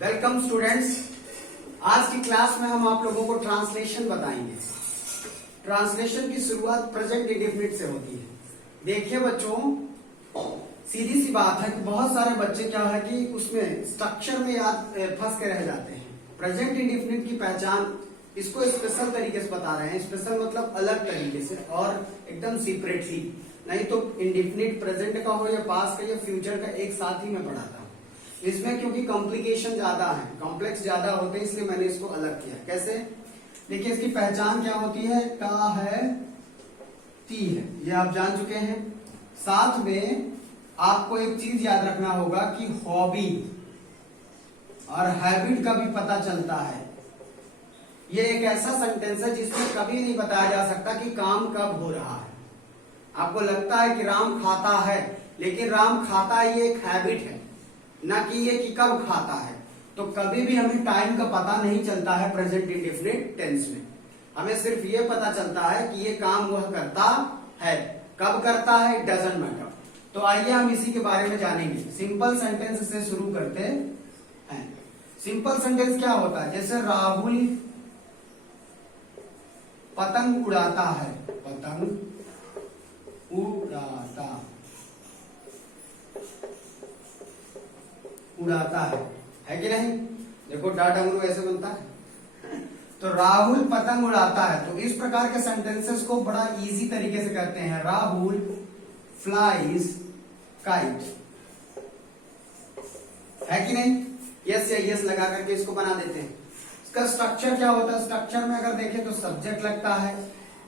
Welcome students. आज की class में हम आप लोगों को ट्रांसलेशन बताएंगे। ट्रांसलेशन की शुरुआत प्रेजेंट इंडेफिनिट से होती है। देखिए बच्चों, सीधी सी बात है कि बहुत सारे बच्चे क्या है कि उसमें स्ट्रक्चर में याद फंस के रह जाते हैं। प्रेजेंट इंडेफिनिट की पहचान इसको स्पेशल तरीके से बता रहे हैं। स्पेशल मतलब अलग तरीके से और एकदम सीपरेटली, नहीं तो इंडेफिनिट प्रेजेंट का हो या पास्ट का या फ्यूचर का एक साथ ही मैं पढ़ाता हूँ। इसमें क्योंकि कॉम्प्लिकेशन ज्यादा है, कॉम्प्लेक्स ज्यादा होते हैं, इसलिए मैंने इसको अलग किया। कैसे? देखिए इसकी पहचान क्या होती है। का है, ती है, ये आप जान चुके हैं। साथ में आपको एक चीज याद रखना होगा कि हॉबी और हैबिट का भी पता चलता है। ये एक ऐसा सेंटेंस है जिसमें कभी नहीं बताया जा सकता कि काम कब हो रहा है। आपको लगता है कि राम खाता है, लेकिन राम खाता ये एक हैबिट है, ना कि ये कि कब खाता है। तो कभी भी हमें टाइम का पता नहीं चलता है प्रेजेंट इंडेफिनिट टेंस में। हमें सिर्फ ये पता चलता है कि ये काम वह करता है। कब करता है डजंट मैटर। तो आइए हम इसी के बारे में जानेंगे। सिंपल सेंटेंस से शुरू करते हैं। सिंपल सेंटेंस क्या होता है? जैसे राहुल पतंग उड़ाता है। पतंग उड़ाता है कि नहीं? देखो डाडंगरू ऐसे बनता है। तो राहुल पतंग उड़ाता है। तो इस प्रकार के सेंटेंसेस को बड़ा इजी तरीके से करते हैं। राहुल फ्लाइज काइट, है कि नहीं? यस या यस लगा करके इसको बना देते हैं। इसका स्ट्रक्चर क्या होता है? स्ट्रक्चर में अगर देखें तो सब्जेक्ट लगता है,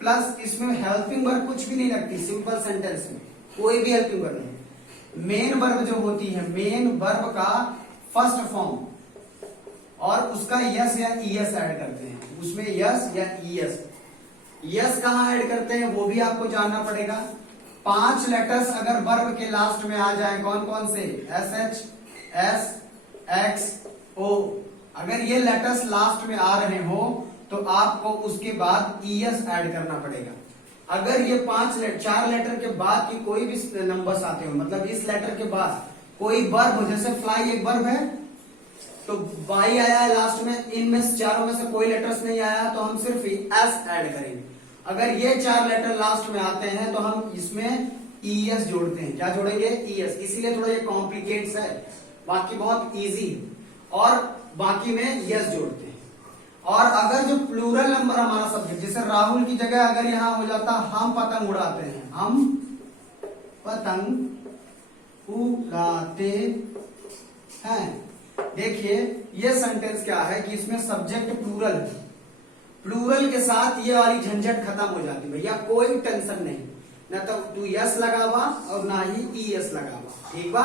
प्लस इसमें हेल्पिंग वर्ब कुछ भी नहीं लगती। सिंपल सेंटेंस में कोई भी हेल्पिंग वर्ब नहीं। मेन वर्ब जो होती है, मेन वर्ब का फर्स्ट फॉर्म और उसका यस या ईएस ऐड करते हैं। उसमें यस या ईएस, यस कहां ऐड करते हैं वो भी आपको जानना पड़ेगा। 5 लेटर्स अगर वर्ब के लास्ट में आ जाए, कौन कौन से? एस एच, एस, एक्स, ओ, अगर ये लेटर्स लास्ट में आ रहे हो तो आपको उसके बाद ईएस ऐड करना पड़ेगा। अगर ये 4 लेटर के बाद की कोई भी नंबर्स आते हो, मतलब इस लेटर के बाद कोई वर्ब हो, जैसे फ्लाई एक वर्ब है तो वाई आया है लास्ट में, इनमें चारों में से कोई लेटर्स नहीं आया तो हम सिर्फ एस ऐड करेंगे। अगर ये 4 लेटर लास्ट में आते हैं तो हम इसमें ईएस जोड़ते हैं। क्या जोड़ेंगे? ईएस। इसीलिए थोड़ा ये कॉम्प्लिकेट्स है, बाकी बहुत इजी और बाकी में यस जोड़ते हैं। और अगर जो प्लूरल नंबर हमारा सब्जेक्ट, जैसे राहुल की जगह अगर यहां हो जाता हम पतंग उड़ाते हैं, हम पतंग उड़ाते हैं। देखिए ये सेंटेंस क्या है कि इसमें सब्जेक्ट प्लूरल है। प्लूरल के साथ ये वाली झंझट खत्म हो जाती है भैया, कोई टेंशन नहीं। ना तो तू यस लगावा और ना ही ईएस लगावा, ठीक बा?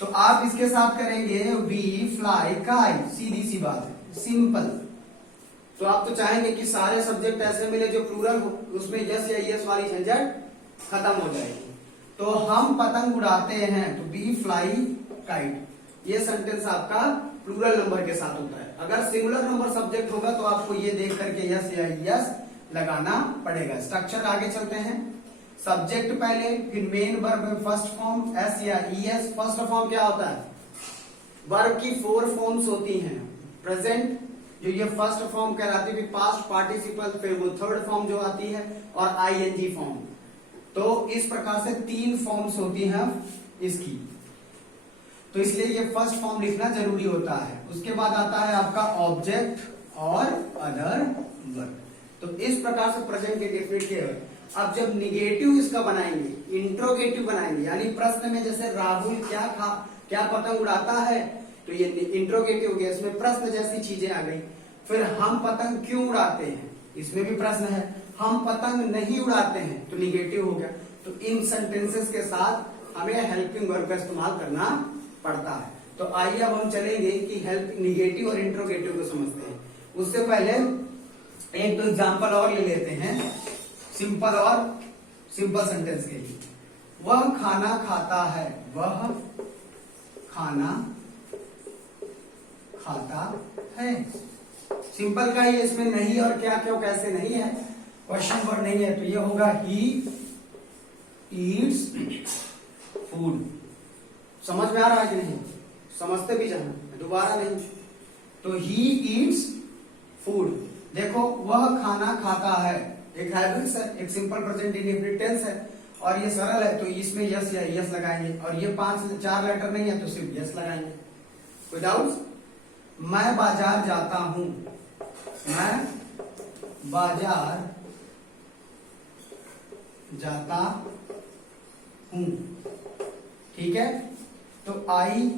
तो आप इसके साथ करेंगे वी फ्लाई काइट। सीधी सी बात है, सिंपल। तो आप तो चाहेंगे कि सारे सब्जेक्ट ऐसे मिले जो प्लूरल हो, उसमें यस या यस वाली झंझट खत्म हो जाएगी। तो हम पतंग उड़ाते हैं, तो वी फ्लाई काइट। ये सेंटेंस आपका प्लूरल नंबर के साथ होता है। अगर सिंगुलर नंबर सब्जेक्ट होगा तो आपको ये देख करके यस या यस लगाना पड़ेगा। स्ट्रक्चर आगे चलते हैं। सब्जेक्ट पहले, फिर मेन वर्ब में फर्स्ट फॉर्म एस या ईएस। फर्स्ट फॉर्म क्या होता है? वर्ब की 4 फॉर्म्स होती हैं। प्रेजेंट जो ये फर्स्ट फॉर्म कहलाती है, पास्ट पार्टिसिपल, फिर वो थर्ड फॉर्म जो आती है, और आईएनजी फॉर्म। तो इस प्रकार से 3 फॉर्म्स होती हैं इसकी। तो इसलिए ये फर्स्ट फॉर्म लिखना जरूरी होता है। उसके बाद आता है आपका ऑब्जेक्ट और अदर वर्ब। तो इस प्रकार से प्रेजेंट इंडेफिनिट के। अब जब निगेटिव इसका बनाएंगे, इंट्रोगेटिव बनाएंगे, यानी प्रश्न में जैसे राहुल क्या पतंग उड़ाता है, तो ये इंट्रोगेटिव हो गया, इसमें प्रश्न जैसी चीजें आ गई। फिर हम पतंग क्यों उड़ाते हैं, इसमें भी प्रश्न है। हम पतंग नहीं उड़ाते हैं, तो निगेटिव हो गया। तो इन सेंटेंसेस के साथ हमें हेल्पिंग वर्ब का इस्तेमाल करना पड़ता है। तो आइए अब हम चलेंगे कि हेल्प निगेटिव और इंट्रोगेटिव को समझते हैं। उससे पहले एक तो एग्जाम्पल और ले लेते हैं, सिंपल सेंटेंस के लिए। वह खाना खाता है। वह खाना खाता है। सिंपल का ही, इसमें नहीं और क्या क्यों कैसे नहीं है, क्वेश्चन वर्ड नहीं है, तो ये होगा ही ईट्स फूड। समझ में आ रहा है कि नहीं? समझते भी जाना, दोबारा नहीं। तो ही ईट्स फूड, देखो वह खाना खाता है, एक हैबिट्स है, एक सिंपल प्रेजेंट इंडेफिनिट टेंस है और ये सरल है, तो इसमें यस या यस लगाएंगे। और ये 4 लेटर नहीं है तो सिर्फ यस लगाएंगे। कोई डाउट? मैं बाजार जाता हूं, मैं बाजार जाता हूं, ठीक है। तो आई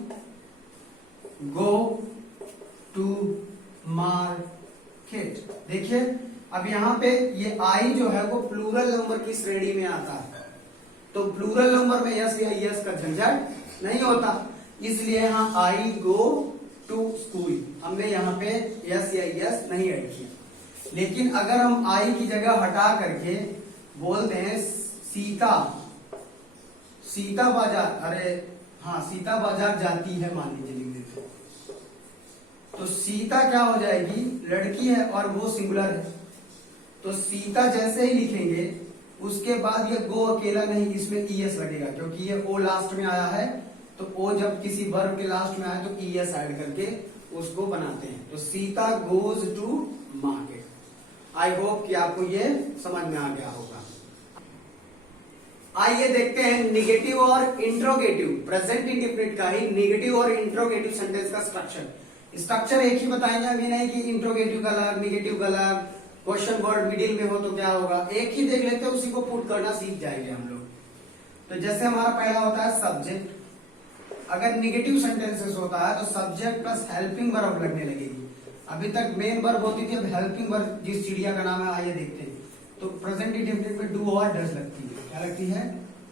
गो टू मार्केट। देखिए अब यहां पे ये आई जो है वो प्लूरल नंबर की श्रेणी में आता है, तो प्लूरल नंबर में यस या यस का झंझट नहीं होता, इसलिए यहां आई गो टू स्कूल हमने यहाँ पे यस या यस नहीं ऐड किया। लेकिन अगर हम आई की जगह हटा करके बोलते हैं सीता, सीता बाजार, अरे हाँ सीता बाजार जाती है मान लीजिए लिख देते, तो सीता क्या हो जाएगी, लड़की है और वो सिंगुलर है, तो सीता जैसे ही लिखेंगे उसके बाद ये गो अकेला नहीं, इसमें ईएस लगेगा क्योंकि ये ओ लास्ट में आया है, तो ओ जब किसी वर्ब के लास्ट में आए तो ईएस ऐड करके उसको बनाते हैं। तो Sita goes to market. I hope कि आपको ये समझ में आ गया होगा। आइए देखते हैं निगेटिव और इंट्रोगेटिव, प्रेजेंट इंडेफिनिट का ही निगेटिव और इंट्रोगेटिव सेंटेंस का स्ट्रक्चर एक ही बताएंगे, अभी नहीं कि इंट्रोगेटिव का अलग, निगेटिव का अलग, क्वेश्चन वर्ड मिडिल में हो तो क्या होगा, एक ही देख लेते हैं, उसी को पुट करना सीख जाएंगे हम लोग। तो जैसे हमारा पहला होता है सब्जेक्ट, अगर निगेटिव सेंटेंसेस होता है तो सब्जेक्ट प्लस हेल्पिंग वर्ब लगने लगेगी। अभी तक मेन वर्ब होती थी, अब हेल्पिंग वर्ब, जिस चिड़िया का नाम है आइए देखते हैं। तो प्रेजेंट इंडेफिनिट में डू और डज लगती है, क्या लगती है,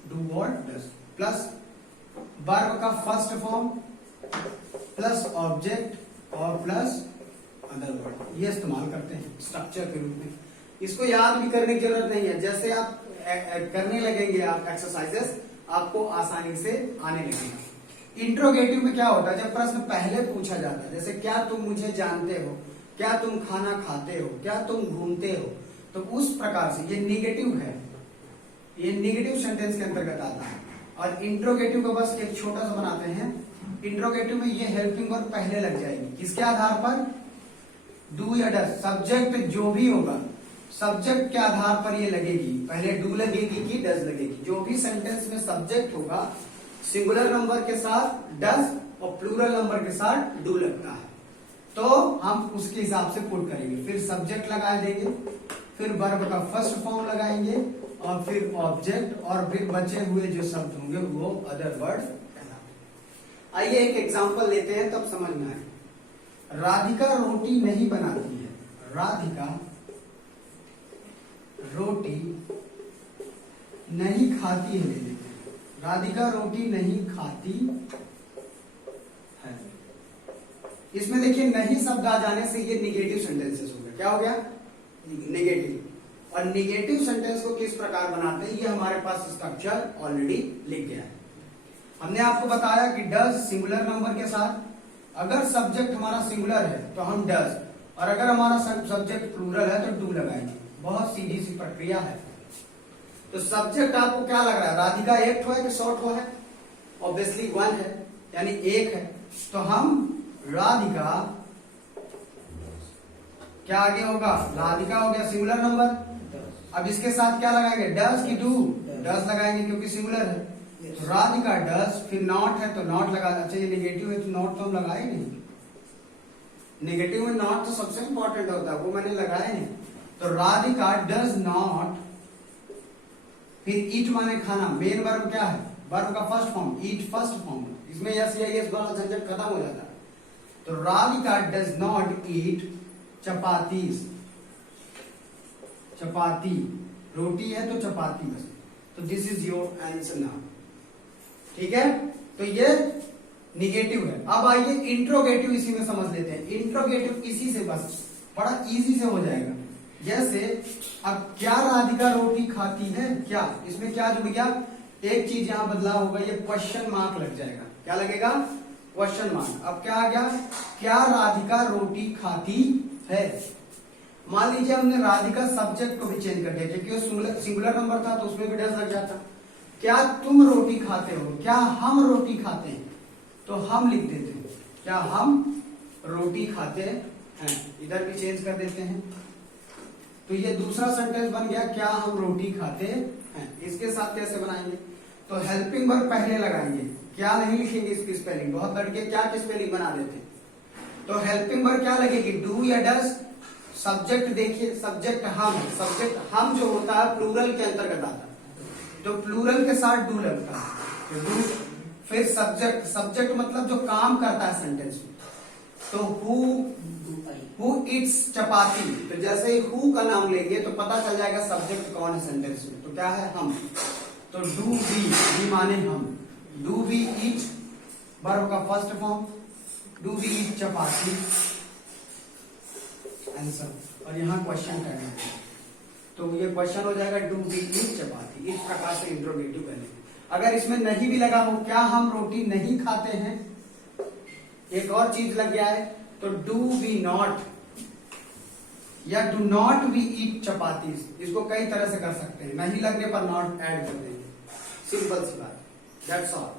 डू और डज, प्लस वर्ब का फर्स्ट फॉर्म प्लस ऑब्जेक्ट और प्लस अदर वर्ड, ये इस्तेमाल करते हैं स्ट्रक्चर के रूप में। इसको याद भी करने की जरूरत नहीं है, जैसे आप करने लगेंगे आप एक्सरसाइजेस, आपको आसानी से आने लगेगा। इंट्रोगेटिव में क्या होता है, जब प्रश्न पहले पूछा जाता है, जैसे क्या तुम मुझे जानते हो, क्या तुम खाना खाते हो, क्या तुम घूमते हो, तो उस प्रकार से ये निगेटिव है, ये निगेटिव सेंटेंस के अंतर्गत आता है। और इंट्रोगेटिव को बस एक छोटा सा बनाते हैं, इंट्रोगेटिव में ये हेल्पिंग वर्ब पहले लग जाएगी, किसके आधार पर, डू या डज, सब्जेक्ट जो भी होगा सब्जेक्ट के आधार पर ये लगेगी, पहले डू लगेगी कि डज लगेगी। जो भी सेंटेंस में सब्जेक्ट होगा सिंगुलर नंबर के साथ डज और प्लूरल नंबर के साथ डू लगता है, तो हम उसके हिसाब से पुट करेंगे, फिर सब्जेक्ट लगा देंगे, फिर वर्ब का फर्स्ट फॉर्म लगाएंगे और फिर ऑब्जेक्ट, और फिर बचे हुए जो शब्द होंगे वो अदर वर्ड कहलाते। आइए एक एग्जांपल लेते हैं तब समझ में आए। राधिका रोटी नहीं बनाती है, राधिका रोटी नहीं खाती है, राधिका रोटी नहीं खाती है। इसमें देखिए नहीं शब्द आ जाने से ये निगेटिव सेंटेंसेस हो गया, क्या हो गया, निगेटिव। और निगेटिव सेंटेंस को किस प्रकार बनाते हैं, ये हमारे पास स्ट्रक्चर ऑलरेडी लिख गया है। हमने आपको बताया कि डज सिंगुलर नंबर के साथ, अगर सब्जेक्ट हमारा सिंगुलर है तो हम डज, और अगर हमारा सब्जेक्ट प्लूरल है तो डू लगाएंगे। बहुत सीधी सी प्रक्रिया है। तो सब्जेक्ट आपको क्या लग रहा है, राधिका एक ठो है कि 100 ठो है, ऑब्वियसली 1 है, यानी एक है, तो हम राधिका, क्या आगे होगा, राधिका हो गया सिंगुलर नंबर, अब इसके साथ क्या लगाएंगे, डज की डू, डज लगाएंगे क्योंकि सिंगुलर है, तो राधिका डज, फिर नॉट है तो नॉट लगा, अच्छा ये निगेटिव है तो नॉट तो हम लगाए नहीं, निगेटिव में नॉट तो सबसे इंपॉर्टेंट होता है, वो मैंने लगाया नहीं, तो राधिका डज नॉट, फिर ईट माने खाना, मेन वर्ब क्या है, वर्ब का first form, eat first form, इसमें यस या यस वाला झंझट खत्म हो जाता है। तो Radhika does not eat chapatis, chapati, रोटी है तो चपाती बस, तो this is your answer now, ठीक है। तो ये निगेटिव है। अब आइए इंट्रोगेटिव इसी में समझ लेते हैं। इंट्रोगेटिव इसी से बस बड़ा इजी से हो जाएगा। जैसे अब क्या राधिका रोटी खाती है, क्या, इसमें क्या जुड़ गया, एक चीज यहां बदलाव होगा, ये क्वेश्चन मार्क लग जाएगा, क्या लगेगा, क्वेश्चन मार्क। अब क्या आ गया, क्या राधिका रोटी खाती है। मान लीजिए हमने राधिका सब्जेक्ट को भी चेंज कर दिया, क्योंकि वो सिंगुलर नंबर था तो उसमें भी डज लग जाता। क्या तुम रोटी खाते हो, क्या हम रोटी खाते हैं, तो हम लिख देते हैं, क्या हम रोटी खाते हैं। इधर भी चेंज कर देते हैं। तो ये दूसरा सेंटेंस बन गया, क्या हम रोटी खाते हैं। इसके साथ कैसे बनाएंगे, तो हेल्पिंग वर्ब पहले लगाएंगे, क्या नहीं लिखेंगे इसकी स्पेलिंग। बहुत लड़के क्या की स्पेलिंग बना देते हैं। तो हेल्पिंग वर्ब क्या लगेगी, डू या डज। सब्जेक्ट देखिए, सब्जेक्ट हम, सब्जेक्ट हम जो होता है प्लूरल के अंतर्गत आता है, तो प्लूरल के साथ डू लगता है, तो डू। फिर सब्जेक्ट, सब्जेक्ट मतलब जो काम करता है सेंटेंस में, तो हु ईट्स चपाती। तो जैसे ही हु का नाम लेंगे तो पता चल जाएगा सब्जेक्ट कौन है सेंटेंस में, तो क्या है, हम। तो डू वी माने हम, डू वी ईट वर्ब का first form, do we eat chapati, answer. और यहाँ क्वेश्चन करना है, तो ये क्वेश्चन हो जाएगा डू वी ईट चपाती। इस प्रकार से इंट्रोगेटिव करेंगे। अगर इसमें नहीं भी लगा हो, क्या हम रोटी नहीं खाते हैं, एक और चीज लग गया है, तो डू वी नॉट या डू नॉट वी ईट चपाती। इसको कई तरह से कर सकते हैं, नहीं लगने पर नॉट ऐड कर देंगे, सिंपल सी बात, दैट्स ऑल।